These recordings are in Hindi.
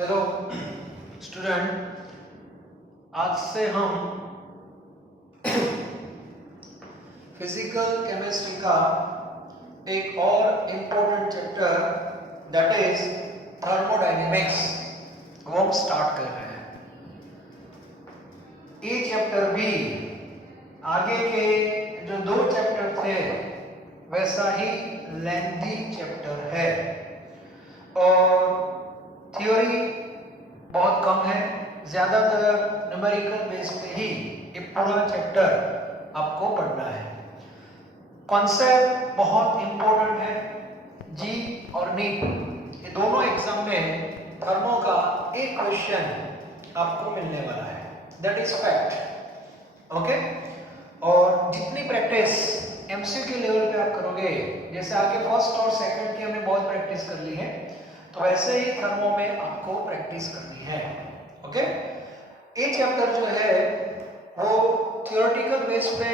हेलो स्टूडेंट, आज से हम फिजिकल केमिस्ट्री का एक और important chapter that is thermodynamics वो हम स्टार्ट कर रहे हैं। ये चैप्टर भी आगे के जो दो चैप्टर थे वैसा ही लेंथी चैप्टर है और थ्योरी बहुत कम है, ज्यादातर न्यूमेरिकल बेस पे ही ये पूरा चैप्टर आपको पढ़ना है। कॉन्सेप्ट बहुत इंपॉर्टेंट है। जी और नीट ये दोनों एग्जाम में थर्मो का एक क्वेश्चन आपको मिलने वाला है, दैट इज फैक्ट। ओके, और जितनी प्रैक्टिस एमसीक्यू लेवल पे आप करोगे, जैसे आगे फर्स्ट और सेकंड की हमने बहुत प्रैक्टिस कर ली है, तो वैसे ही थर्मो में आपको प्रैक्टिस करनी है। ओके, ये चैप्टर जो है वो थियोरेटिकल बेस पे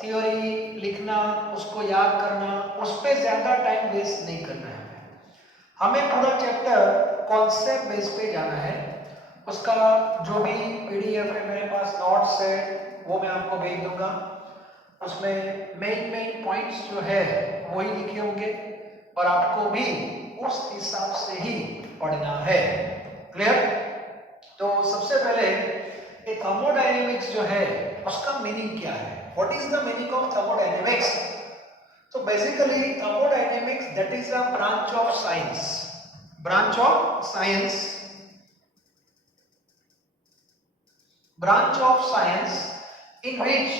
थ्योरी लिखना, उसको याद करना, उस पे ज्यादा टाइम वेस्ट नहीं करना है। हमें पूरा चैप्टर कॉन्सेप्ट बेस पे जाना है। उसका जो भी पीडीएफ है मेरे पास, नोट्स है, वो मैं आपको भेज दूंगा। उसमें मेन पॉइंट्स जो है वही लिखे होंगे और आपको भी उस हिसाब से ही पढ़ना है। क्लियर? तो सबसे पहले ये थर्मोडायनेमिक्स जो है उसका मीनिंग क्या है? What is the meaning of thermodynamics? तो basically thermodynamics that is a branch of science, branch of science in which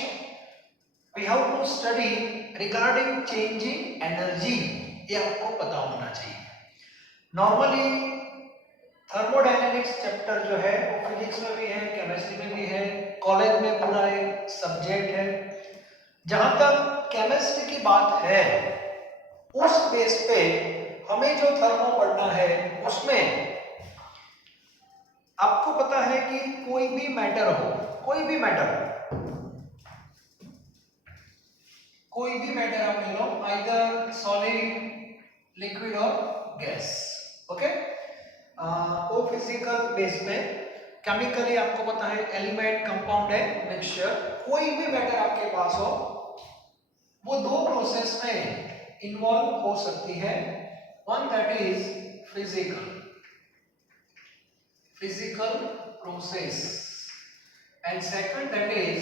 we have to study regarding changing energy। ये आपको पता होना चाहिए। नॉर्मली थर्मोडायनेमिक्स चैप्टर जो है वो फिजिक्स में भी है, केमिस्ट्री में भी है, कॉलेज में पूरा एक सब्जेक्ट है। जहां तक केमिस्ट्री की बात है, उस बेस पे हमें जो थर्मो पढ़ना है उसमें आपको पता है कि कोई भी मैटर हो, कोई भी मैटर आप ले लो, आइदर सॉलिड, लिक्विड और गैस। ओके, वो फिजिकल बेस पे, केमिकली आपको पता है एलिमेंट, कंपाउंड है, मिक्सचर, कोई भी मैटर आपके पास हो, वो दो प्रोसेस में इन्वॉल्व हो सकती है। One that is physical process and second that is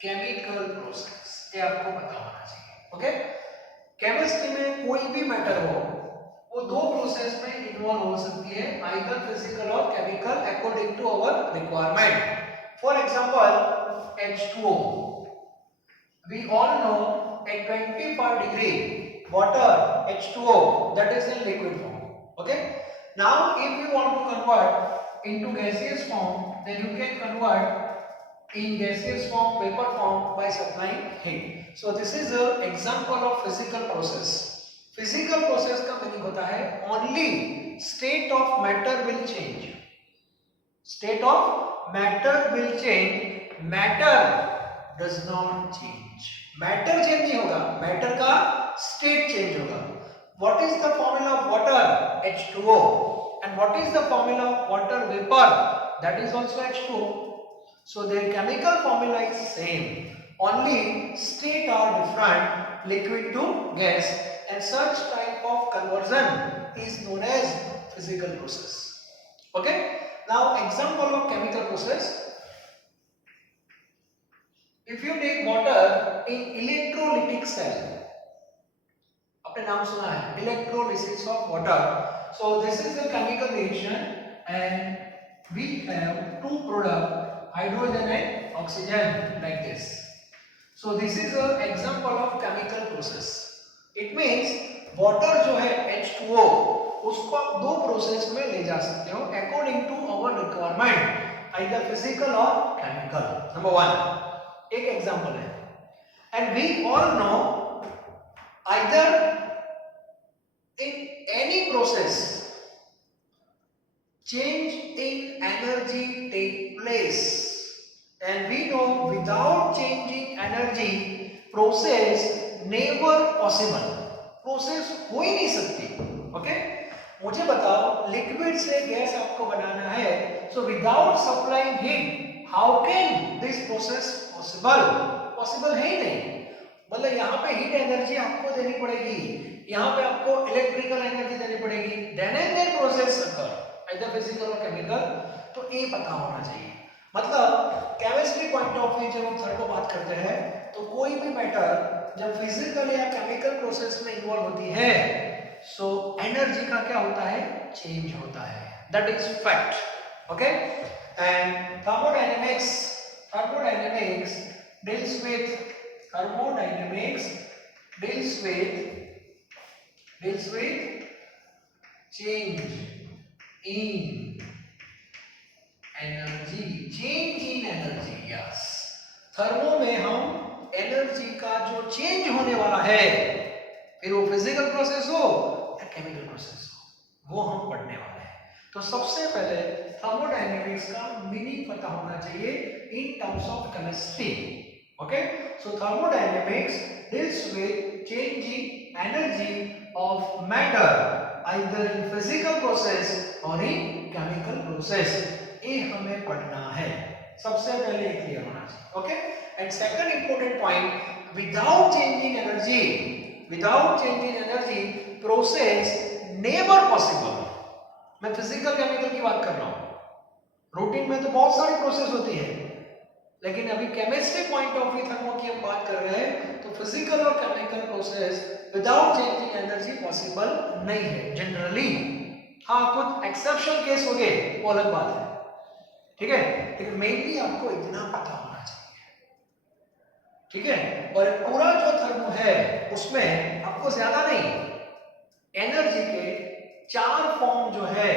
chemical process. ये आपको पता होना चाहिए। ओके, केमिस्ट्री में कोई भी मैटर हो वो दो प्रोसेस में इन्वॉल्व हो सकती है, आइदर फिजिकल और chemical, according to our requirement. For example H2O, we all know at 25 degree water H2O that is in liquid form. Okay, now if you want to convert into gaseous form, then you can convert in gaseous form, vapor form by supplying heat. So this is an example of physical process. Physical process का मीनिंग होता है only state of matter will change. State of matter will change, matter does not change. Matter change नहीं होगा, मैटर का स्टेट चेंज होगा। What is the formula of water? H2O। And what is the formula of water vapour? That is also H2O। So their chemical formula is same, only state are different, liquid to gas, and such type of conversion is known as physical process. Okay, now example of chemical process. If you take water in electrolytic cell, आपने नाम सुना है electrolysis of water. So this is the chemical reaction and we have two product, hydrogen and oxygen, like this. So this is an example of chemical process. It means water जो है H2O, उसको आप दो प्रोसेस में ले जा सकते हो according to our requirement, either physical or chemical. Number one, एक एग्जांपल है, and we all know either in any process change in energy take place, and we know without changing energy process never possible, process हो ही नहीं सकती। ओके, मुझे बताओ लिक्विड से गैस आपको बनाना है, so without supplying heat how can this process possible? Possible है ही नहीं। मतलब यहाँ पे हीट एनर्जी आपको देनी पड़ेगी, यहाँ पे आपको इलेक्ट्रिकल एनर्जी देनी पड़ेगी, then and there process occur, either physical और केमिकल। तो ये पता होना चाहिए। मतलब केमिस्ट्री पॉइंट ऑफ व्यू जब हम थर्मो बात करते हैं तो कोई भी मैटर जब फिजिकल या केमिकल प्रोसेस में इन्वॉल्व होती है, सो एनर्जी का क्या होता है? चेंज होता है। That is fact. Okay, and thermodynamics deals with change in energy, change in energy. Yes, thermo में हम एनर्जी का जो चेंज होने वाला है, फिर वो फिजिकल प्रोसेस हो या केमिकल प्रोसेस हो, वो हम पढ़ने वाले हैं। तो सबसे पहले थर्मोडायनेमिक्स का मीनिंग पता होना चाहिए in terms of chemistry. Okay, so thermodynamics deals with changing energy of matter either in physical process और इन केमिकल प्रोसेस। ये हमें पढ़ना है, सबसे पहले क्लियर होना चाहिए। Okay, and second important point, without changing energy process never possible. मैं फिजिकल केमिकल की बात कर रहा हूं। रूटीन में तो बहुत सारी प्रोसेस होती है, लेकिन अभी chemistry point of view thermo की हम बात कर रहे हैं, तो फिजिकल और chemical process without changing energy possible नहीं है जनरली। हाँ, कुछ एक्सेप्शनल केस हो गए, वो अलग बात है, ठीक है, लेकिन मेनली आपको इतना पता होना चाहिए, ठीक है। और पूरा जो थर्मो है उसमें आपको ज्यादा नहीं, एनर्जी के 4 फॉर्म जो है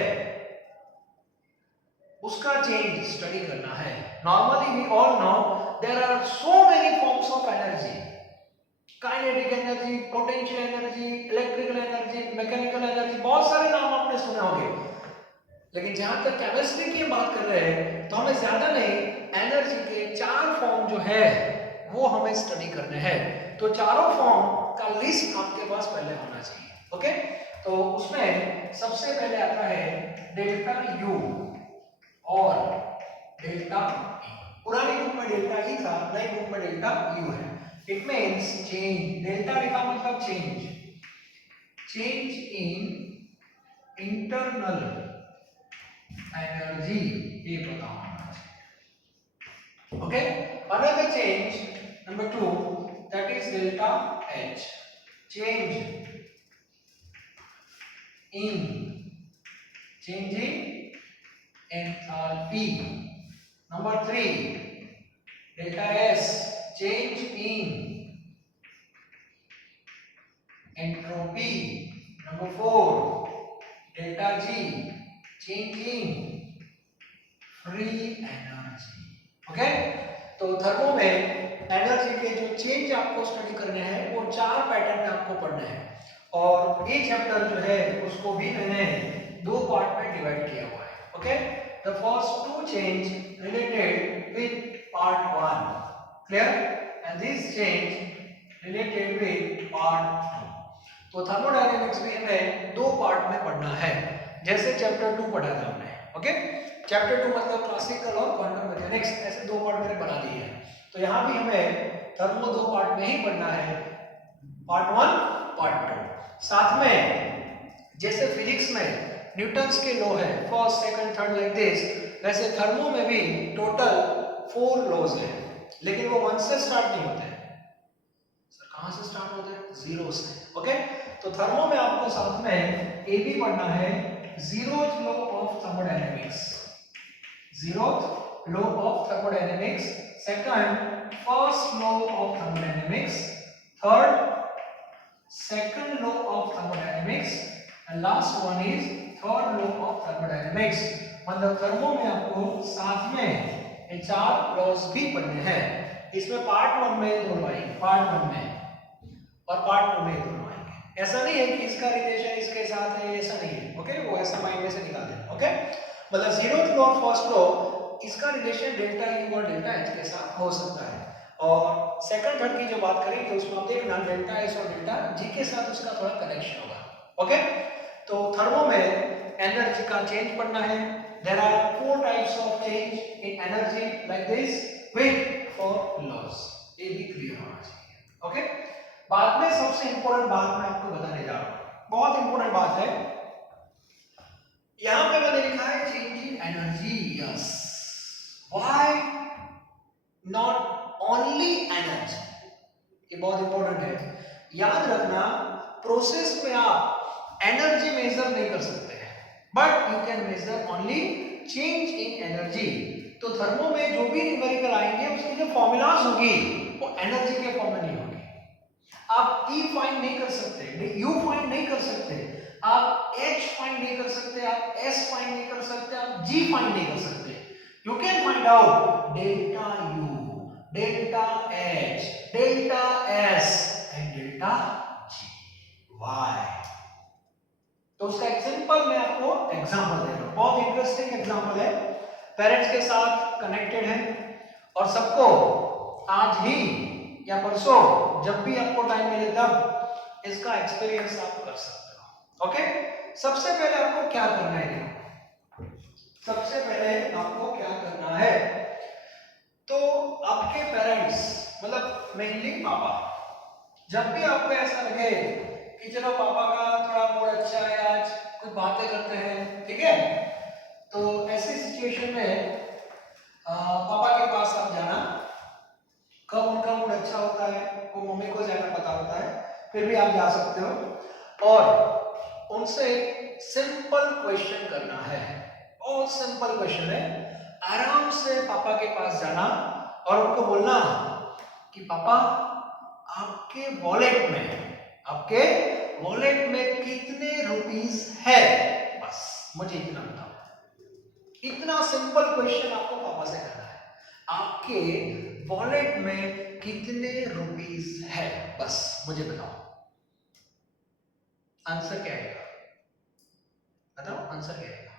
उसका चेंज स्टडी करना है। Normally we all know there are so many forms of energy, kinetic energy, potential energy, electrical energy, mechanical energy, बहुत सारे नाम आपने सुने होंगे। लेकिन जहां तक केमिस्ट्री की बात कर रहे हैं तो हमें ज्यादा नहीं, एनर्जी के 4 फॉर्म जो है वो हमें स्टडी करने हैं। तो चारों फॉर्म का लिस्ट आपके पास पहले होना चाहिए। ओके, तो उसमें सबसे पहले आता है डेल्टा यू और डेल्टा ई। पुरानी बुक में डेल्टा ई था, नई बुक में डेल्टा यू है। इट मींस चेंज, डेल्टा लिखा मतलब चेंज इन इंटरनल एनर्जी, ये पता होना चाहिए। Okay, another change number 2, that is delta H, change in enthalpy. Number 3, delta S, change in entropy. Number 4, delta G, change in free energy. Okay, तो थर्मो में एनर्जी के जो चेंज आपको स्टडी करने हैं वो 4 पैटर्न में आपको पढ़ने हैं, और ये चैप्टर जो है उसको भी मैंने 2 पार्ट में डिवाइड किया हुआ है। Okay, the first 2 change related with part 1, clear, and this change related with part 2। तो थर्मोडायनेमिक्स में हमें 2 पार्ट में पढ़ना है, जैसे चैप्टर 2 पढ़ा था हमने। ओके, चैप्टर 2 मतलब क्लासिकल और क्वांटम मैकेनिक्स, ऐसे 2 पार्ट मैंने बना दिए हैं। तो यहाँ भी हमें थर्मो 2 पार्ट में ही पढ़ना है, पार्ट 1 पार्ट 2। साथ में जैसे फिजिक्स में न्यूटन्स के लॉ है, first second third like this, वैसे थर्मो में भी टोटल 4 लॉज हैं, लेकिन वो 1 से स्टार्ट नहीं होते हैं। सर कहां से स्टार्ट होते हैं? 0 से। ओके, तो थर्मो में आपको साथ में ये भी पढ़ना है, zeroth law of thermodynamics, zeroth law of thermodynamics, second first law of thermodynamics, third second law of thermodynamics, and last one is third law of thermodynamics। मतलब थर्मो में आपको साथ में ये 4 लॉज भी पढ़ने हैं। इसमें पार्ट 1 में दोनों आएंगे, पार्ट 1 में, और पार्ट 2 में दोनों आएंगे। ऐसा नहीं है कि इसका रिलेशन इसके साथ है, ऐसा नहीं है। ओके, वो ऐसा माइंड में से निकाल देना। ओके, मतलब जीरोथ लॉ और फर्स्ट लॉ, इसका रिलेशन डेल्टा यू और डेल्टा एच के साथ हो सकता है, और सेकंड थर्ड की जो बात करेंगे उसमें आप देखना डेल्टा एस और डेल्टा जी के साथ उसका थोड़ा कनेक्शन होगा। ओके, तो थर्मो में एनर्जी का चेंज पढ़ना है। There are 4 types of change in energy like this with for loss, ये भी क्लियर होना चाहिए। ओके, बाद में सबसे इंपॉर्टेंट बात मैं आपको बताने जा रहा हूं, बहुत इंपॉर्टेंट बात है। यहां पे मैंने लिखा है change in energy, yes, why not only energy, ये बहुत इंपॉर्टेंट है। याद रखना, प्रोसेस में आप एनर्जी मेजर नहीं कर सकते हैं, but you can measure only change in energy. तो थर्मो में जो भी न्यूमेरिकल आएंगे उसकी जो फॉर्मूलाज होगी वो एनर्जी के फॉर्म में नहीं होगी। आप E फाइंड नहीं कर सकते, U फाइंड नहीं कर सकते, आप H फाइंड नहीं कर सकते, आप S फाइंड नहीं कर सकते, आप G फाइंड नहीं कर सकते। You can find out delta U, delta H, delta S and delta G। Why? तो उसका एग्जांपल मैं आपको एग्जांपल दे रहा हूं, बहुत इंटरेस्टिंग एग्जांपल है, पेरेंट्स के साथ कनेक्टेड है और सबको आज ही या परसों जब भी आपको टाइम मिले तब इसका एक्सपीरियंस आप कर सकते हो। ओके, सबसे पहले आपको क्या करना है, सबसे पहले आपको क्या करना है, तो आपके पेरेंट्स मतलब मेनली पापा, जब भी आपको ऐसा लगे कि चलो पापा का थोड़ा मूड अच्छा है, आज कुछ बातें करते हैं, ठीक है, तो ऐसी सिचुएशन में पापा के पास आप जाना। कब उनका मूड अच्छा होता है वो मम्मी को ज्यादा पता होता है, फिर भी आप जा सकते हो और उनसे सिंपल क्वेश्चन करना है, बहुत सिंपल क्वेश्चन है। आराम से पापा के पास जाना और उनको बोलना कि पापा आपके वॉलेट में कितने रुपीस है, बस मुझे इतना बताओ। इतना सिंपल क्वेश्चन आपको पापा से करना है, आपके वॉलेट में कितने रुपीस है, बस मुझे बताओ। आंसर क्या आएगा, बताओ आंसर क्या आएगा।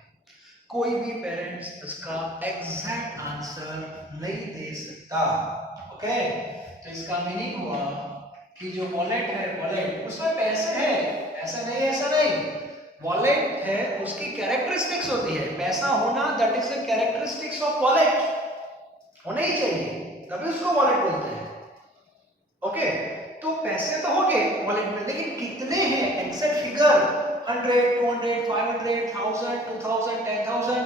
कोई भी पेरेंट्स इसका एग्जैक्ट आंसर नहीं दे सकता। ओके, तो इसका मीनिंग हुआ कि जो वॉलेट है, वॉलेट उसमें पैसे हैं, ऐसा नहीं, वॉलेट है उसकी कैरेक्टरिस्टिक्स होती है, पैसा होना that is the characteristics of wallet, होना ही चाहिए, तभी उसको वॉलेट बोलते हैं। ओके, तो पैसे तो होंगे वॉलेट में, लेकिन कितने हैं, एग्जैक्ट फिगर 100, 200, 500, 1000, 2000, 10,000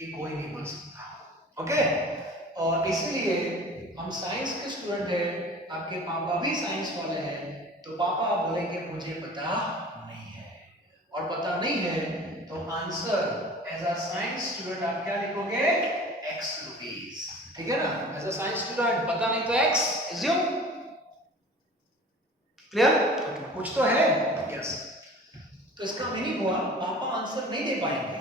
ये कोई नहीं बोल सकता। ओके, और इसीलिए हम साइंस के स्टूडेंट हैं, आपके पापा भी साइंस वाले हैं, तो पापा बोलेंगे मुझे पता नहीं है, और पता नहीं है तो answer as a science student आप क्या लिखोगे, x रुपीस, ठीक है ना। एज अ साइंस स्टूडेंट पता नहीं तो x, एज्यूम, क्लियर, कुछ तो है, यस। तो इसका मीनिंग हुआ पापा आंसर नहीं दे पाएंगे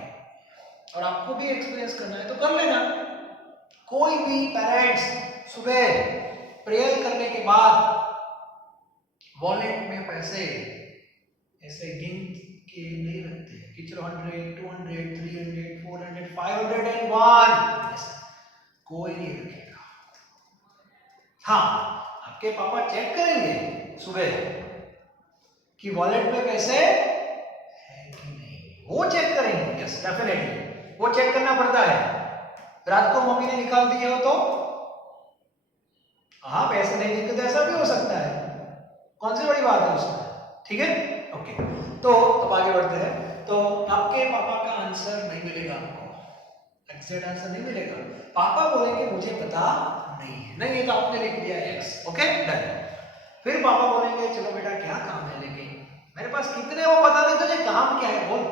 और आपको भी एक्सपीरियंस करना है तो कर लेना। कोई भी पेरेंट्स सुबह प्रेयर करने के बाद वॉलेट में पैसे ऐसे गिन के नहीं रखते कि चलो 100, 200, 300, 400, 501, ऐसा कोई नहीं रखेगा। हाँ, आपके पापा चेक करेंगे सुबह कि वॉलेट में पैसे है कि नहीं, वो चेक करेंगे, यस डेफिनेटली वो चेक करना पड़ता है। रात को मम्मी ने निकाल दिया हो तो हाँ पैसे नहीं दिखे तो ऐसा भी हो सकता है, कौन सी बड़ी बात है उसमें, ठीक है। ओके, तो अब आगे बढ़ते हैं। तो आपके पापा का आंसर नहीं मिलेगा, आपको एग्जैक्ट आंसर नहीं मिलेगा, पापा बोलेंगे मुझे पता नहीं है तो आपने लिख दिया x, ओके डन। फिर पापा बोलेंगे चलो बेटा क्या काम है, लेकिन मेरे पास कितने वो पता नहीं, तुझे काम क्या है बोल।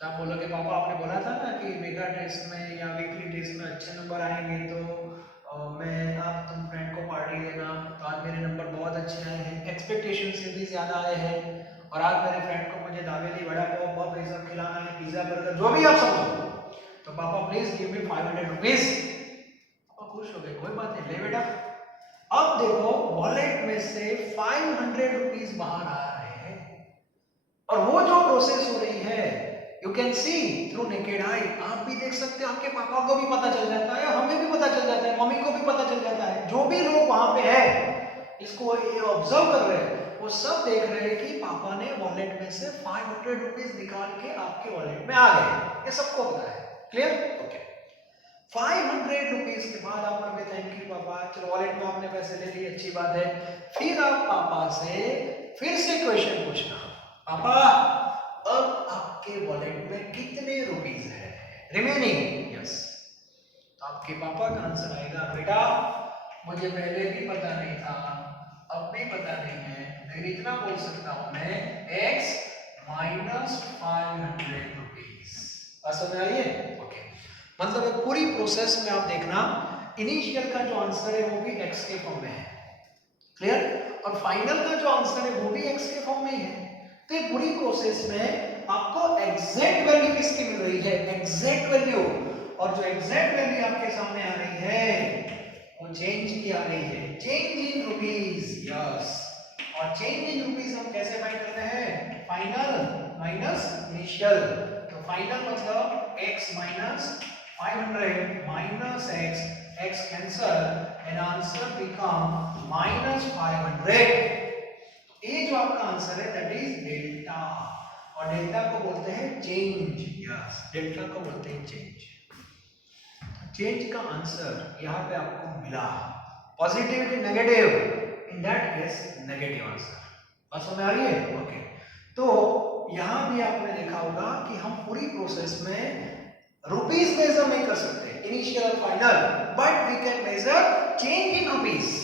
तो आप बोलोगे पापा आपने बोला था ना कि मेगा टेस्ट में या वीकली टेस्ट में अच्छे नंबर आएंगे तो मैं आप तुम फ्रेंड को पार्टी देना, तो आज मेरे नंबर बहुत अच्छे आए हैं, एक्सपेक्टेशन से भी ज्यादा आए हैं, और आज मेरे फ्रेंड को मुझे दावेली वड़ा पाव बहुत ये सब खिलाना है, पिज्जा बर्गर जो भी आप समझो, तो पापा प्लीज गिव मी 500 रुपीज। पापा खुश हो गए, कोई बात नहीं ले बेटा। अब देखो वॉलेट में से 500 रुपीज बाहर आ रहे हैं और वो जो प्रोसेस हो रही है you can see through naked eye, आप भी देख सकते हो, आपके पापा को भी पता चल जाता है, हमें भी पता चल जाता है, मम्मी को भी पता चल जाता है, जो भी लोग वहां पे है इसको ये ऑब्जर्व कर रहे हैं वो सब देख रहे हैं कि पापा ने वॉलेट में से 500 रुपीज निकाल के आपके वॉलेट में आ गए, ये सबको पता है। क्लियर? ओके। 500 रुपीज के बाद आप बोलोगे थैंक यू पापा, चलो वॉलेट में आपने पैसे ले लिए, अच्छी बात है। फिर आप पापा से फिर से क्वेश्चन पूछना, पापा अब आपके वॉलेट में कितने रुपीज है रिमेनिंग? यस। तो आपके पापा का आंसर आएगा, बेटा मुझे पहले भी पता नहीं था, अब भी पता नहीं है, लेकिन इतना बोल सकता हूं मैं, x माइनस 500 रुपीज। बात समझ आ रही है? ओके। मतलब एक पूरी प्रोसेस में आप देखना, इनिशियल का जो आंसर है वो भी x के फॉर्म में है। क्लियर? और फाइनल का जो आंसर है वो भी x के फॉर्म में ही है। तो ये पूरी प्रोसेस में आपको एग्जैक्ट वैल्यू किसकी मिल रही है? Exact value. और जो एग्जैक्ट वैल्यू आपके सामने आ रही है वो चेंज की आ रही है, चेंज इन रुपीज। यस। और चेंज इन रुपीज हम कैसे फाइंड करते हैं? Final minus initial. तो फाइनल मतलब x minus 500 minus x, x cancel and answer become minus 500। ये जो आपका आंसर है दैट इज डेल्टा, और डेल्टा को बोलते हैं चेंज। यस, डेल्टा को बोलते हैं चेंज। चेंज का आंसर यहाँ पे आपको मिला, पॉजिटिव कि negative? In that case negative answer. बात समझ आ रही है? ओके। तो यहाँ भी आपने देखा होगा कि हम पूरी प्रोसेस में रुपीस मेजर नहीं कर सकते, इनिशियल और final, but we can measure change in rupees.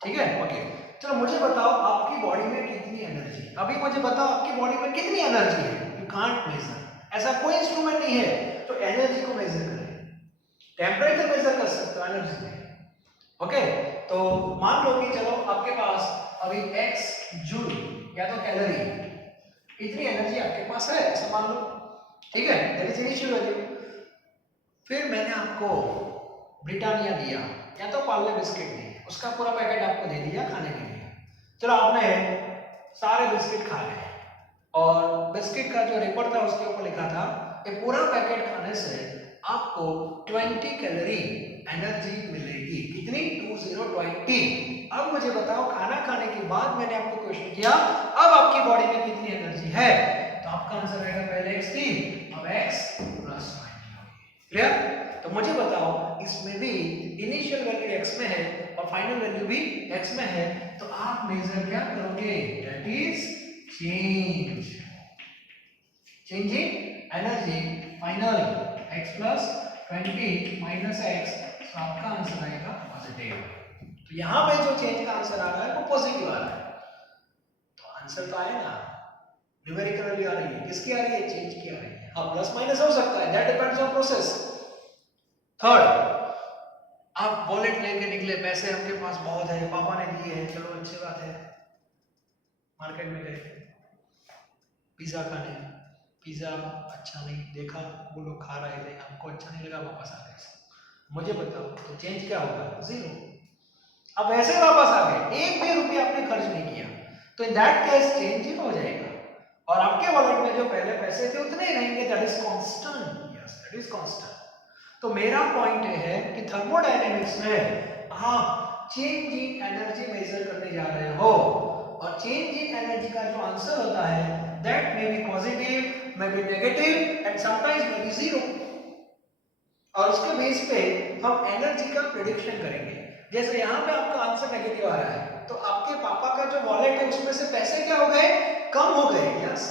ठीक है? ओके। चलो मुझे बताओ आपकी बॉडी में कितनी एनर्जी, अभी मुझे बताओ आपकी बॉडी में कितनी एनर्जी है? यू कांट मेजर, ऐसा कोई इंस्ट्रूमेंट नहीं है तो एनर्जी को मेजर करें। टेम्परेचर मेजर कर सकते हो, एनर्जी नहीं। ओके। तो मान लो कि चलो आपके पास अभी x जूल या तो कैलोरी, इतनी एनर्जी आपके पास है, ऐसा मान लो। ठीक है? That is initial value. फिर मैंने आपको ब्रिटानिया दिया या तो पार्ले बिस्किट दिए, उसका पूरा पैकेट आपको दे दिया खाने के लिए। चलो आपने सारे बिस्किट खा लिए और बिस्किट का जो रेपर था उसके ऊपर लिखा था कि पूरा पैकेट खाने से आपको 20 कैलोरी एनर्जी मिलेगी। कितनी? 2020। अब मुझे बताओ खाना खाने के बाद मैंने आपको क्वेश्चन किया अब आपकी बॉडी में कितनी एनर्जी है? तो आपका आंसर रहेगा पहले x थी, अब x प्लस 20 होगी। क्लियर? तो मुझे बताओ इसमें भी इनिशियल वैल्यू x में है और फाइनल वैल्यू भी x में है, तो आप मेजर क्या करोगे? That is change, changing energy. Final x plus 20 minus x, तो आपका आंसर आएगा पॉजिटिव। तो यहां पे जो चेंज का आंसर आ रहा है वो पॉजिटिव आ रहा है, तो आंसर तो आएगा, न्यूमेरिकल वैल्यू आ रही है। किसकी आ रही है? चेंज की आ रही है। हाँ, प्लस माइनस हो सकता है, that depends on process. Third, आप वॉलेट लेके निकले, पैसे आपके पास बहुत है, पापा ने दिए हैं, चलो अच्छी बात है, मार्केट में गए पिज्जा खाने, पिज्जा अच्छा नहीं देखा, वो लोग खा रहे थे, हमको अच्छा नहीं लगा, वापस आ गए। मुझे बताओ तो चेंज क्या होगा? जीरो। अब ऐसे वापस आ गए, एक भी रुपया आपने खर्च नहीं किया, तो in that case change zero हो जाएगा और आपके वॉलेट में जो पहले पैसे थे उतने ही रहेंगे। That is constant. Yes, that is constant. तो मेरा पॉइंट है कि थर्मोडायनेमिक्स में आप चेंज इन एनर्जी मेजर करने जा रहे हो और चेंज इन एनर्जी का जो आंसर होता है that may be positive, may be negative and sometimes may be zero. और उसके बेस पे हम एनर्जी का प्रेडिक्शन करेंगे। जैसे यहाँ पे आपका आंसर नेगेटिव आ रहा है तो आपके पापा का जो वॉलेट है उसमें से पैसे क्या हो गए? कम हो गए। यस,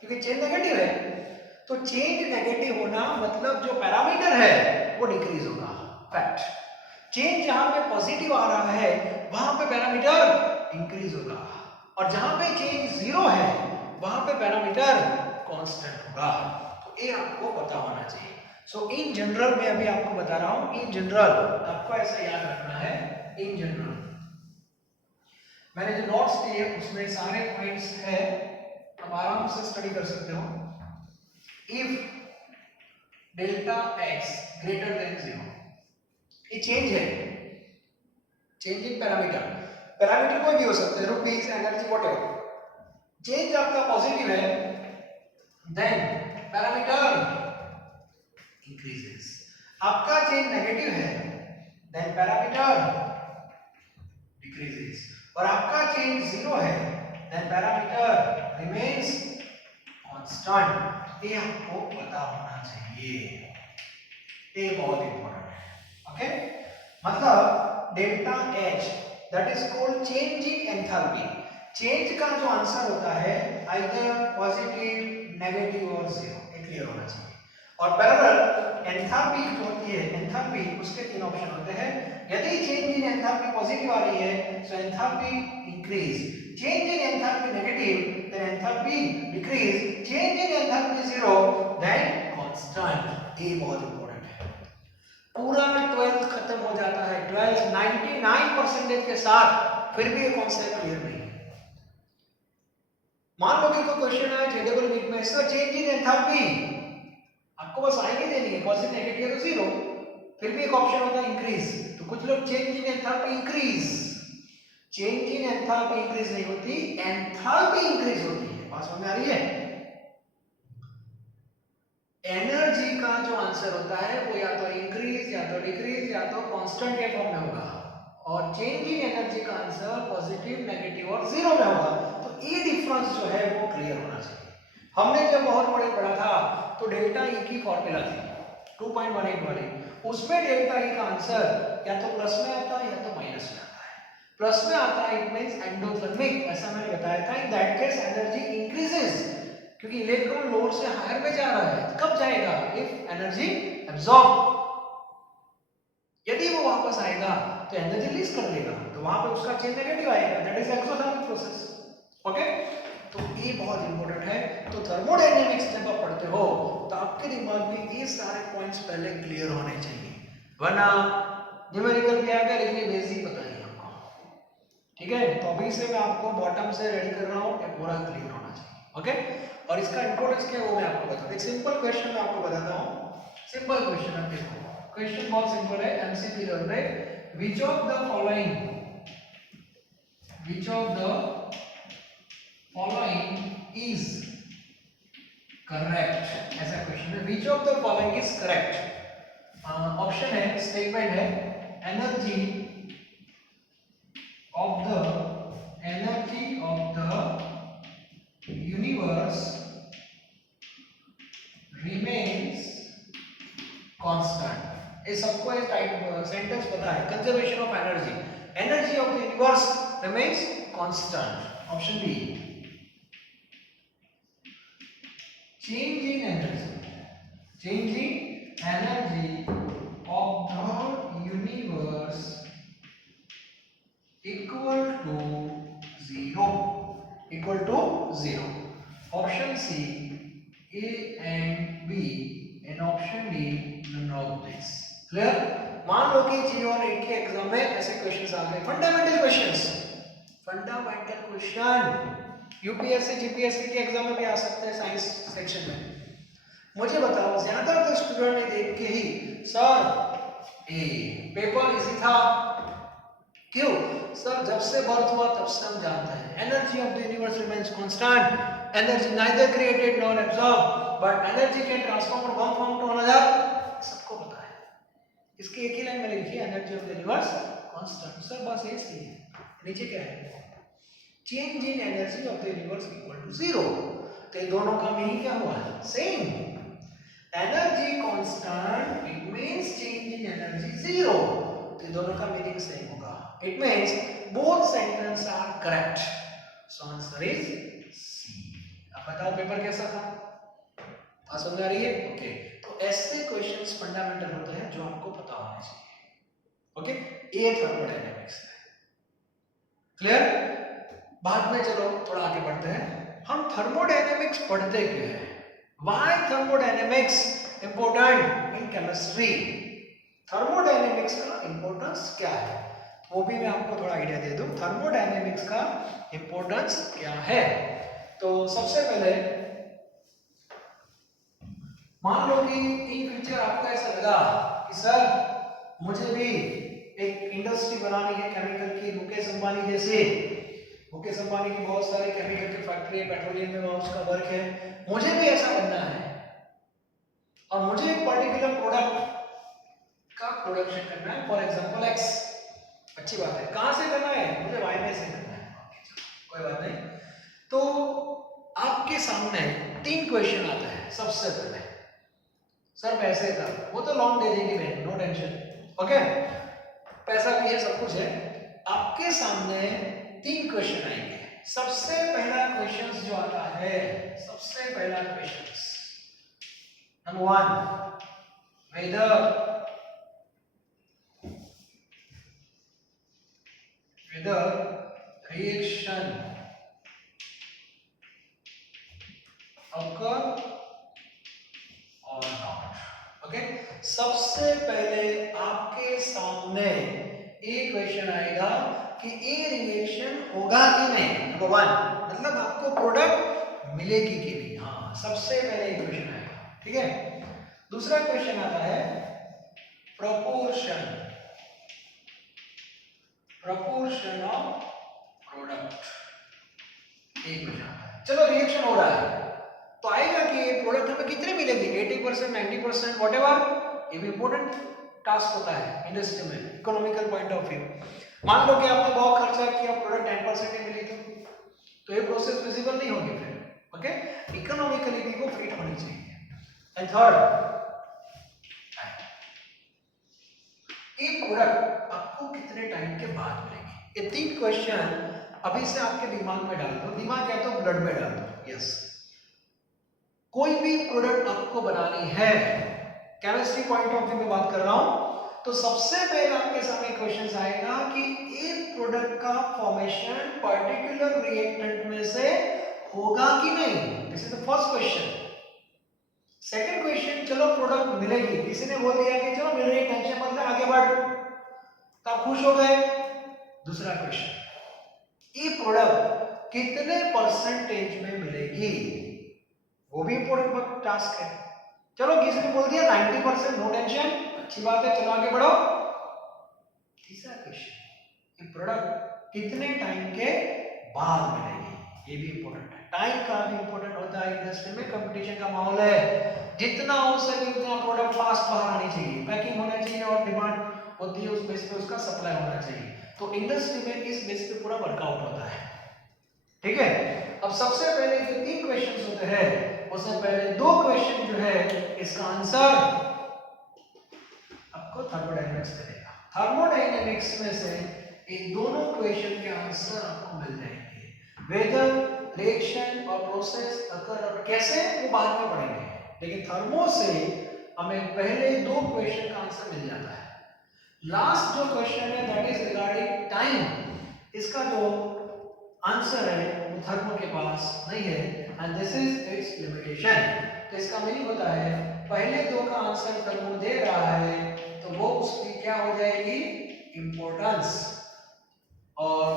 क्योंकि चेंज नेगेटिव है। तो चेंज नेगेटिव होना मतलब जो पैरामीटर है वो डिक्रीज होगा। फैक्ट। चेंज जहां पे पॉजिटिव आ रहा है वहां पे पैरामीटर इंक्रीज होगा और जहां पे चेंज जीरो है वहां पे पैरामीटर कांस्टेंट होगा। तो ये आपको पता होना चाहिए। सो इन जनरल मैं अभी आपको बता रहा हूं, इन जनरल आपको ऐसा याद रखना है। इन जनरल मैंने जो नोट्स दिए उसमें सारे पॉइंट्स है, आप आराम से स्टडी कर सकते हो। If delta x greater than 0, ये चेंज है, चेंज इन पैरामीटर। पैरामीटर कोई भी हो सकता है, रुपीस, एनर्जी, व्हाटएवर। चेंज आपका पॉजिटिव है देन पैरामीटर इंक्रीजेस। आपका चेंज नेगेटिव है देन पैरामीटर डिक्रीजेस। और आपका चेंज 0 है, देन पैरामीटर रिमेन्स कांस्टेंट। ये आपको पता होना चाहिए, ये बहुत इंपॉर्टेंट है। ओके, मतलब delta H that is called change in enthalpy. Change का जो आंसर होता है आइदर पॉजिटिव, नेगेटिव और जीरो, ये क्लियर होना चाहिए। और पैरेलल एंथैल्पी जो होती है, एंथैल्पी उसके तीन ऑप्शन होते हैं। यदि चेंज इन एंथैल्पी पॉजिटिव आ रही है so enthalpy increase, change in enthalpy negative then enthalpy decrease, change in enthalpy zero then constant. ये बहुत इंपॉर्टेंट है। पूरा 12th खत्म हो जाता है, 12th 99% के साथ, फिर भी ये कॉन्सेप्ट क्लियर नहीं है। मान लो कि कोई क्वेश्चन है थ्योरेटिकल वीक में, सर चेंज इन एंथैल्पी, आपको बस आईडी देनी है, पॉजिटिव नेगेटिव तो जीरो, फिर भी एक ऑप्शन होता है इंक्रीज। तो कुछ लोग change in enthalpy increase, change in enthalpy increase नहीं होती, एंथैल्पी इंक्रीज होती है। बात समझ में आ रही है? एनर्जी का जो आंसर होता है वो या तो इंक्रीज या तो डिक्रीज या तो कांस्टेंट के फॉर्म में होगा, और चेंज इन एनर्जी का आंसर पॉजिटिव, नेगेटिव और जीरो में होगा। तो ये डिफरेंस जो है वो क्लियर होना चाहिए। हमने जब बहुत बड़े पढ़ा था तो डेल्टा ई की फॉर्मूला थी 2.18 वाली, उसमें डेल्टा ई का आंसर या तो प्लस में आता है या तो माइनस में आता है। प्लस में आता है इट मींस एंडोथर्मिक, ऐसा मैंने बताया था। In that case energy increases, क्योंकि इलेक्ट्रॉन लोअर से हायर में जा रहा है। कब जाएगा? इफ एनर्जी एब्सॉर्ब, यदि वो वापस आएगा तो एनर्जी रिलीज कर देगा, तो वहां पे उसका चेंज नेगेटिव आएगा, that is exothermic process. Okay, तो ये बहुत इंपॉर्टेंट है। तो थर्मोडायनेमिक्स जब आप पढ़ते हो तो आपके दिमाग में ये सारे पॉइंट्स पहले क्लियर होने चाहिए, वरना न्यूमेरिकल क्या है लिखने बेसिक पता नहीं आपको। ठीक है, तो अभी से मैं आपको बॉटम से रेडी कर रहा हूँ, ये पूरा क्लियर होना चाहिए। ओके, और इसका इंपॉर्टेंस क्या है वो मैं आपको बताता हूँ। एक सिंपल क्वेश्चन मैं आपको बताता हूँ, सिंपल क्वेश्चन है। देखो क्वेश्चन बहुत सिंपल है, एमसीक्यू लेवल पे। Which of the following is correct, ऐसा क्वेश्चन है। व्हिच ऑफ द फॉलोइंग इज करेक्ट? ऑप्शन है, स्टेटमेंट है, energy of the universe remains constant. ये सबको ये टाइप सेंटेंस पता है, conservation of energy, energy of the universe remains constant. Option B, change in energy of the universe equal to zero. Option C, A and B, and option D, none of this. Clear? मान लो कि जी और 8 के एग्जाम में ऐसे क्वेश्चंस आ गए, फंडामेंटल क्वेश्चन, यूपीएससी जीपीएससी के एग्जाम में भी आ सकते हैं साइंस सेक्शन में। मुझे बताओ, ज्यादातर स्टूडेंट ने देख के ही सर ए पेपर इजी था, क्यों सर? जब से बर्थ हुआ तब से हम जानते हैं energy of the universe remains constant, energy neither created nor absorb, but energy can transform from one form to another, सबको पता है। इसकी एक ही लाइन में लिखी है, energy of the universe constant. Sir बस ये सही है। नीचे क्या है? Change in energy of the universe equal to zero. तो दोनों का मीनिंग क्या हुआ? Same. Energy constant it means change in energy zero, तो दोनों का मीनिंग सेम होगा। It means both sentence are correct, so answer is C. अब बताओ पेपर कैसा था? बात समझ आ रही है? ओके, तो ऐसे क्वेश्चंस फंडामेंटल होते हैं जो आपको पता होना चाहिए। ओके, ये थर्मोडायनेमिक्स है। क्लियर? बाद में चलो थोड़ा आगे बढ़ते हैं। हम थर्मोडायनेमिक्स पढ़ते क्यों हैं? Why thermodynamics important in chemistry? Thermodynamics का इंपॉर्टेंस क्या है वो भी मैं आपको थोड़ा आइडिया दे दूं। थर्मोडायनेमिक्स का इंपॉर्टेंस क्या है? तो सबसे पहले मान लो कि इन फ्यूचर आपको ऐसा लगा कि सर मुझे भी एक इंडस्ट्री बनानी है केमिकल की, मुकेश अंबानी जैसे। मुकेश अंबानी की बहुत सारी केमिकल की फैक्ट्री है, पेट्रोलियम में वहां उसका वर्क है, मुझे भी ऐसा बनना है और मुझे एक पर्टिकुलर प्रोडक्ट का प्रोडक्शन करना है, फॉर एग्जांपल एक्स। अच्छी बात है। कहां से करना है? मुझे वाई में से करना है। कोई बात नहीं। तो आपके सामने 3 क्वेश्चन आता है। सबसे पहले सर पैसे का, वो तो लॉन्ग दे देगी बैंक, नो टेंशन। ओके, पैसा भी है, सब कुछ है। आपके सामने 3 क्वेश्चन आएंगे। सबसे पहला क्वेश्चन जो आता है, सबसे पहला question number 1, whether reaction occur or not। Okay, सबसे पहले आपके सामने एक क्वेश्चन आएगा कि ये रिएक्शन होगा कि नहीं। नंबर 1 मतलब आपको प्रोडक्ट मिलेगी कि नहीं। हाँ, सबसे पहले एक क्वेश्चन आएगा, ठीक है। दूसरा क्वेश्चन आता है proportion ऑफ प्रोडक्ट। एक क्वेश्चन आता है, चलो रिएक्शन हो रहा है तो आएगा कि ये प्रोडक्ट हमें कितने मिलेंगे, 80%, 90%, व्हाटएवर। ये भी इंपॉर्टेंट टास्क होता है इंडस्ट्री में, इकोनॉमिकल पॉइंट ऑफ व्यू। मान लो कि आपने बहुत खर्चा किया, प्रोडक्ट 10% ही मिली तो ये प्रोसेस विजिबल नहीं होगी फिर। ओके, इकोनॉमिकली भी वो फिट होनी चाहिए। एंड थर्ड, ये प्रोडक्ट आपको कितने टाइम के बाद मिलेगी। ये 3 क्वेश्चन अभी से आपके दिमाग में डाल दो। दिमाग या तो ब्लड में डाल दो। यस, कोई भी प्रोडक्ट आपको बनानी है, केमिस्ट्री पॉइंट ऑफ व्यू में बात कर रहा हूं, तो सबसे पहले आपके सामने क्वेश्चन आएगा कि एक प्रोडक्ट का फॉर्मेशन पर्टिकुलर रिएक्टेंट में से होगा कि नहीं। This is the first question. Second question, चलो प्रोडक्ट मिलेगी, किसी ने बोल दिया कि चलो मिल रही, टेंशन मत ले, आगे बढ़, तो आप खुश हो गए। दूसरा क्वेश्चन, ये प्रोडक्ट कितने परसेंटेज में मिलेगी, वो भी इंपॉर्टेंट टास्क है। चलो किसी ने बोल दिया 90%, नो टेंशन, अच्छी बात है, चलो आगे बढ़ो। तीसरा क्वेश्चन, ये प्रोडक्ट कितने टाइम के बाद मिलेगी, ये भी इंपॉर्टेंट है। टाइम का भी इंपॉर्टेंट होता है इंडस्ट्री में, कंपटीशन का माहौल है, जितना हो सके उतना प्रोडक्ट फास्ट बाहर आनी चाहिए, पैकिंग होना चाहिए और डिमांड होती है उस बेस पे उसका सप्लाई होना चाहिए। तो इंडस्ट्री में इस बेस पे पूरा वर्कआउट होता है, ठीक है। अब सबसे पहले जो 3 क्वेश्चंस होते हैं, उसमें पहले 2 क्वेश्चन जो है इसका आंसर आपको थर्मोडायनेमिक्स देगा। थर्मोडायनेमिक्स में से इन दोनों क्वेश्चन के आंसर आपको मिल जाएंगे। वेदर रिएक्शन और प्रोसेस अकर और कैसे, वो बाद में पढ़ेंगे, लेकिन थर्मो से हमें पहले 2 क्वेश्चन का आंसर मिल जाता है। लास्ट जो क्वेश्चन है दैट इज रिगार्डिंग टाइम, इसका जो आंसर है वो थर्मो के पास नहीं है, and this is it's limitation. तो इसका मीनिंग होता है पहले 2 का आंसर थर्मो दे रहा है तो वो उसकी क्या हो जाएगी, इंपॉर्टेंस, और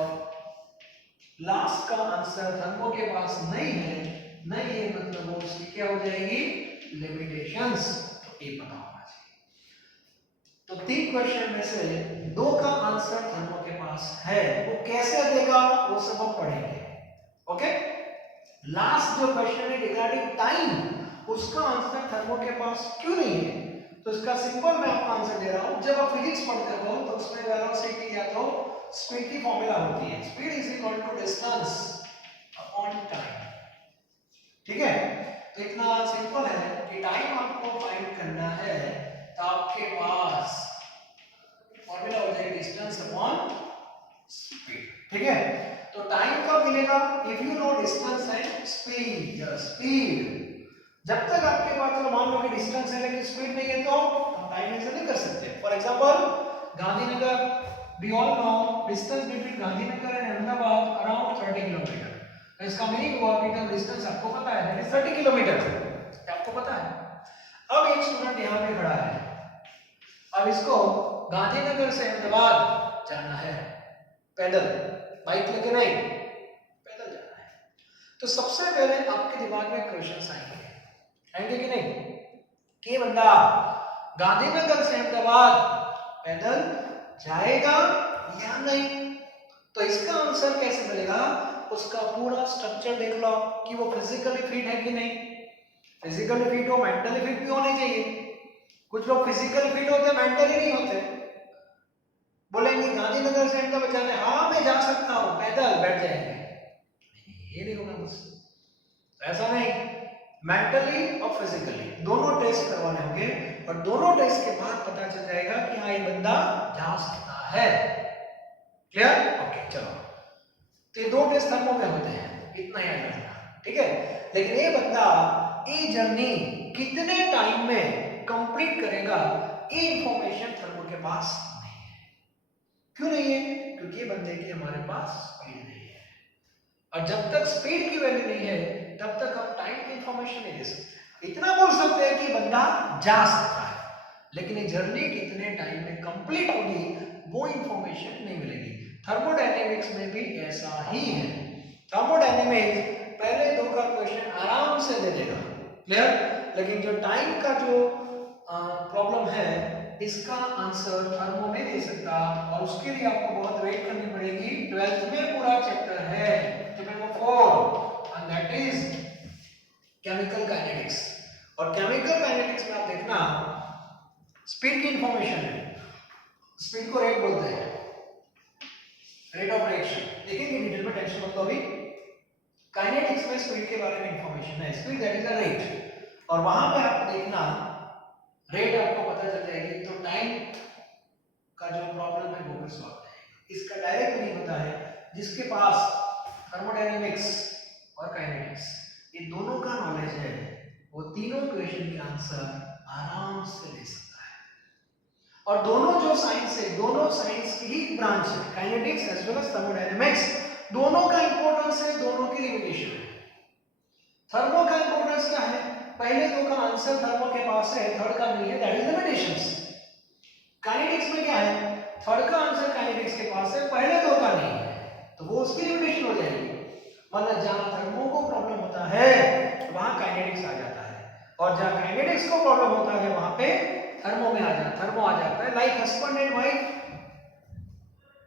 लास्ट का आंसर थर्मो के पास नहीं है मतलब वो उसकी क्या हो जाएगी, लिमिटेशंस। तो ये पता होना चाहिए। तो 3 क्वेश्चन में से 2 का आंसर थर्मो के पास है, वो कैसे देगा वो सब हम पढ़ेंगे। ओके, लास्ट जो क्वेश्चन है रिगार्डिंग टाइम, उसका आंसर थर्मो के पास क्यों नहीं है, तो इसका सिंपल मैं आपको आंसर दे रहा हूं। जब आप फिजिक्स पढ़ते हो तो उसमें वेलोसिटी या तो स्पीड की फॉर्मूला होती है, speed is equal to distance upon time, ठीक है। तो इतना सिंपल है कि टाइम आपको फाइंड करना है तो आपके पास फॉर्मूला हो जाएगी डिस्टेंस अपॉन स्पीड, ठीक है। तो टाइम कब मिलेगा, if you know distance and speed. Speed जब तक आपके पास, चलो मान लो कि डिस्टेंस है लेकिन स्पीड नहीं है तो हम टाइम मेजर नहीं कर सकते। For example Gandhinagar, we all know distance between Gandhinagar and Ahmedabad around 30 kilometre. तो इसका मीनिंग हुआ कि जब डिस्टेंस आपको पता है दैट इज 30 किलोमीटर, आपको पता है। अब एक स्टूडेंट यहां पे खड़ा है, अब इसको गांधीनगर से अहमदाबाद जाना है पैदल, बाइक लेके नहीं, पैदल जाना है। तो सबसे पहले आपके दिमाग में क्वेश्चंस आएंगे कि नहीं, कि बंदा गांधीनगर से अहमदाबाद पैदल जाएगा या नहीं। तो इसका आंसर कैसे मिलेगा, उसका पूरा स्ट्रक्चर देख लो कि वो फिजिकली फिट है कि नहीं। फिजिकली फिट हो, मेंटली फिट भी होने चाहिए। कुछ लोग फिजिकली फिट होते, मेंटली नहीं होते। बोलेंगे गांधीनगर से अहमदाबाद जाना है, हाँ मैं जा सकता हूँ, पैदल बैठ जाएंगे, ये नहीं होगा मुझसे। ऐसा नहीं, मेंटली और फिजिकली दोनों टेस्ट करवाने होंगे और दोनों टेस्ट के बाद पता चल जाएगा कि हाँ ये बंदा जा सकता है। क्लियर? ओके चलो, तो ये दो टेस्ट थर्मो में होते हैं, इतना याद रखना, ठीक है। लेकिन ये बंदा ये जर्नी कितने टाइम में कंप्लीट करेगा, ये इंफॉर्मेशन थर्मो के पास नहीं है। क्यों नहीं है? क्योंकि ये बंदे की हमारे पास स्पीड नहीं है, और जब तक स्पीड की वैल्यू नहीं है तब तक हम टाइम की इंफॉर्मेशन नहीं दे सकते। इतना बोल सकते हैं कि बंदा जा सकता है, लेकिन ये जर्नी कितने टाइम में कंप्लीट होगी वो इंफॉर्मेशन नहीं मिलेगी। थर्मोडायनेमिक्स में भी ऐसा ही है। थर्मोडायनेमिक्स पहले दो का क्वेश्चन आराम से दे देगा, क्लियर, लेकिन जो टाइम का जो प्रॉब्लम है इसका आंसर थर्मो नहीं दे सकता, और उसके लिए आपको बहुत वेट करनी पड़ेगी। 12th में पूरा चैप्टर है, chapter number 4, and that is chemical kinetics. और केमिकल काइनेटिक्स में आप देखना स्पीड की इंफॉर्मेशन है, स्पीड को रेट बोलते हैं, रेट ऑफ रिएक्शन देखेंगे डिटेल में, टेंशन मत लो अभी। काइनेटिक्स में स्पीड के बारे में इंफॉर्मेशन है, speed that is a rate, और वहां पे आपको देखना रेट आपको पता चल जाएगी तो टाइम का जो प्रॉब्लम है वो भी सॉल्व जाएगा। इसका डायरेक्ट नहीं पता है, जिसके पास थर्मोडायनेमिक्स और काइनेटिक्स ये दोनों का नॉलेज है वो तीनों क्वेश्चन के आंसर आराम से ले सकता है। और दोनों जो साइंस है, दोनों साइंस की ही ब्रांच है, kinetics as well as thermodynamics, दोनों का इंपॉर्टेंस है, दोनों की लिमिटेशन है। थर्मो का इंपॉर्टेंस क्या है? पहले दो का आंसर थर्मो के पास है, थर्ड का नहीं है, दैट इज लिमिटेशंस। काइनेटिक्स में क्या है? थर्ड का आंसर काइनेटिक्स के पास है, पहले दो का नहीं है, तो वो उसकी लिमिटेशन हो जाएगी। मतलब जहां थर्मो को प्रॉब्लम होता है वहां काइनेटिक्स आ जाता है, और जहां काइनेटिक्स को प्रॉब्लम होता है वहां पे थर्मो में आ जाता है, थर्मो आ जाता है। लाइक हस्बैंड एंड वाइफ,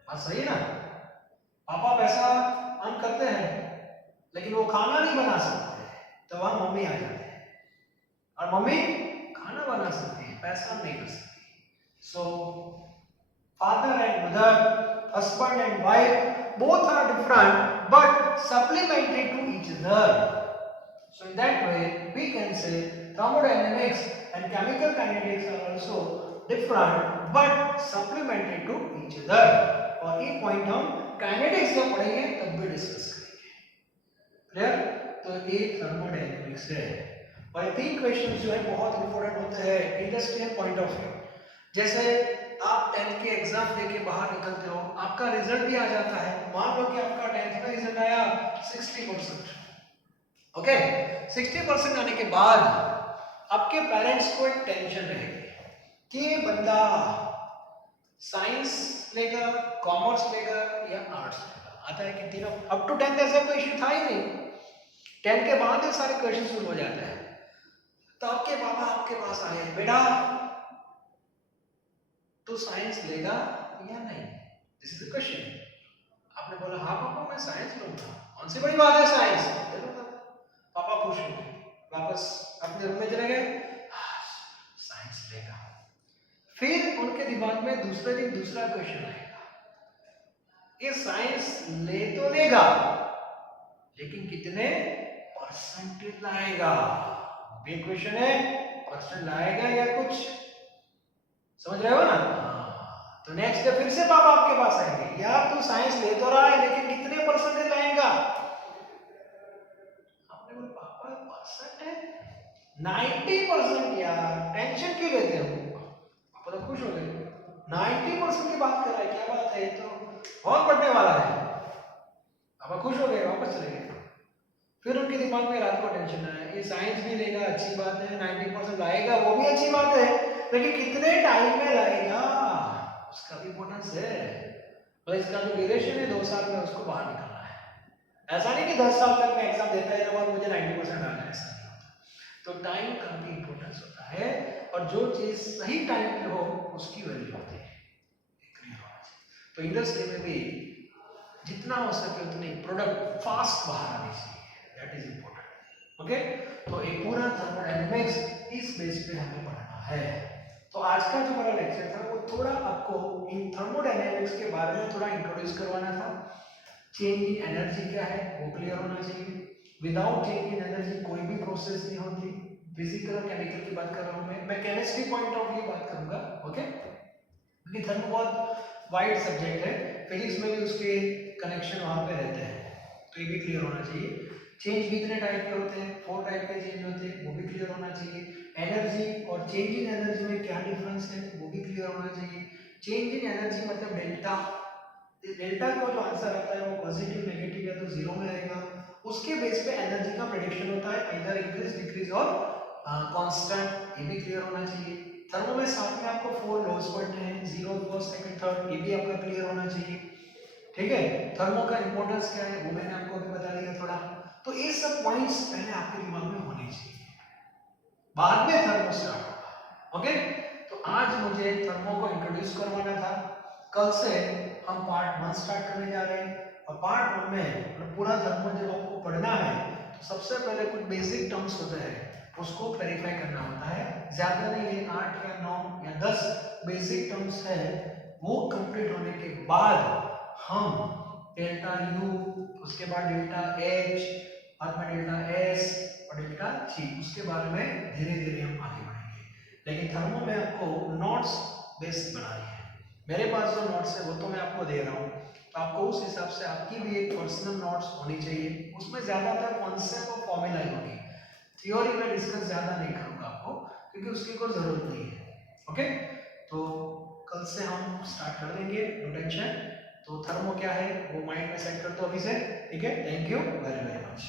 बात सही है ना? पापा पैसा अर्न करते हैं लेकिन वो खाना नहीं बना सकते, तो वहां मम्मी आ जाती है, और मम्मी खाना बना सकती है, पैसा नहीं कर सकती। So father and mother, husband and wife, both are different but supplementary to each other. So in that way we can say thermodynamics and chemical kinetics are also different but supplementary to each other. और ये पॉइंट हम काइनेटिक्स जब पढ़ेंगे तब भी डिस्कस करेंगे। क्लियर? तो ये थर्मोडायनेमिक्स है, और तीन क्वेश्चंस जो है बहुत इंपॉर्टेंट होते हैं इंडस्ट्रियल पॉइंट ऑफ व्यू। जैसे आप 10th के एग्जाम देके बाहर निकलते हो, आपका रिजल्ट भी आ जाता है, मान लो कि आपका 10th का रिजल्ट आया 60%, ओके, 60% आने के बाद आपके पेरेंट्स को एक टेंशन रहेगी कि बंदा साइंस लेगा, कॉमर्स लेगा या आर्ट्स लेगा। आता है कि तीनों, अप टू 10th ऐसा कोई इश्यू था ही नहीं, 10th के बाद ये सारे क्वेश्चन शुरू हो जाते हैं। तो आपके पापा आपके पास आए, बेटा तो साइंस लेगा या नहीं, दिस इज द क्वेश्चन। आपने बोला हाँ पापा मैं साइंस लूंगा, कौन सी बड़ी बात है साइंस ले लूंगा। पापा खुश हो गए, वापस अपने रूम में चले गए, साइंस लेगा। फिर उनके दिमाग में दूसरे दिन दूसरा क्वेश्चन आएगा, ये साइंस ले तो लेगा लेकिन कितने परसेंटेज लाएगा। ये क्वेश्चन है, परसेंट लाएगा या कुछ, समझ रहे हो ना? तो नेक्स्ट डे फिर से पापा आपके पास आएंगे, यार तू साइंस ले तो रहा है लेकिन कितने परसेंटेज लाएगा। आपने बोला पापा परसेंट है 90%, यार टेंशन क्यों लेते हो। पापा तो खुश हो गए, 90% की बात कर रहा है, क्या बात है, ये तो बहुत बढ़ने वाला है। पापा खुश हो गए, वापस चले गए। फिर उनके दिमाग में रात को टेंशन आया, ये साइंस भी लेगा अच्छी बात है, 90% लाएगा वो भी अच्छी बात है, लेकिन कितने टाइम में लाएगा उसका भी इम्पोर्टेंस है। तो इसका जो ड्यूरेशन है 2 साल में उसको बाहर निकालना है। ऐसा नहीं कि 10 साल तक मैं एग्जाम देता है और मुझे 90% आना है, ऐसा नहीं होता। तो टाइम का भी इम्पोर्टेंस होता है, और जो चीज सही टाइम पे हो उसकी वैल्यू होती है। तो इंडस्ट्री में भी जितना हो सके उतनी प्रोडक्ट फास्ट बाहर आनी चाहिए, दैट इज इम्पोर्टेंट। ओके, तो एक पूरा थर्मोडायनेमिक्स इस बेस पे हमें पढ़ना है। तो आज का जो मेरा लेक्चर था वो थोड़ा आपको इन थर्मोडायनेमिक्स के बारे में थोड़ा इंट्रोड्यूस करवाना था। चेंज इन एनर्जी क्या है वो क्लियर होना चाहिए। विदाउट चेंज इन एनर्जी कोई भी प्रोसेस नहीं होती। फिजिकल और केमिकल की बात कर रहा हूँ मैं केमिस्ट्री पॉइंट ऑफ व्यू बात करूंगा, ओके। क्योंकि थर्मो बहुत वाइड सब्जेक्ट है, फिजिक्स में भी उसके कनेक्शन वहाँ पे रहते हैं, तो ये भी क्लियर होना चाहिए। चेंज कितने टाइप के होते हैं, 4 टाइप के चेंज होते हैं, वो भी क्लियर होना चाहिए। एनर्जी और चेंज इन एनर्जी में क्या डिफरेंस है वो भी क्लियर होना चाहिए। चेंज इन एनर्जी मतलब डेल्टा, डेल्टा का जो आंसर आता है वो पॉजिटिव नेगेटिव या तो जीरो में रहेगा, उसके बेस पे एनर्जी का प्रेडिक्शन होता है, इधर इंक्रीज डिक्रीज और कांस्टेंट, ये भी क्लियर होना चाहिए। थर्मो में साथ में आपको 4 लॉज पढ़ने हैं, 0 फर्स्ट सेकंड थर्ड, ये भी आपका क्लियर होना चाहिए, ठीक है। थर्मो का इंपॉर्टेंस क्या है वो मैंने आपको अभी बता दिया थोड़ा। तो ये सब पॉइंट्स पहले आपके दिमाग में होने चाहिए, बाद में थर्मो स्टार्ट होगा, ओके। तो आज मुझे थर्मो को इंट्रोड्यूस करवाना था। कल से हम पार्ट 1 स्टार्ट करने जा रहे हैं, और पार्ट 1 में पूरा थर्मो जब आपको पढ़ना है तो सबसे पहले कुछ बेसिक टर्म्स होते हैं, उसको क्लैरिफाई करना होता है। ज्यादा नहीं है, 8 या 9 या 10 बेसिक टर्म्स है, वो कंप्लीट होने के बाद हम डेल्टा यू, उसके बाद डेल्टा एच, बाद में डेल्टा एस और डेल्टा जी, उसके बारे में धीरे धीरे हम आगे बढ़ेंगे। लेकिन थर्मो में आपको नोट्स बेसिक बनानी है। मेरे पास जो नोट्स है वो तो मैं आपको दे रहा हूँ, तो आपको उस हिसाब से आपकी भी एक पर्सनल नोट्स होनी चाहिए। उसमें ज्यादातर कॉन्सेप्ट और फॉर्मूला ही होगी, थ्योरी में डिस्कस ज्यादा नहीं करूंगा आपको, क्योंकि उसकी कोई जरूरत नहीं है, ओके। तो कल से हम स्टार्ट कर देंगे, नो टेंशन। तो थर्मो क्या है वो माइंड में सेट कर दो अभी से, ठीक है। Thank you very very much.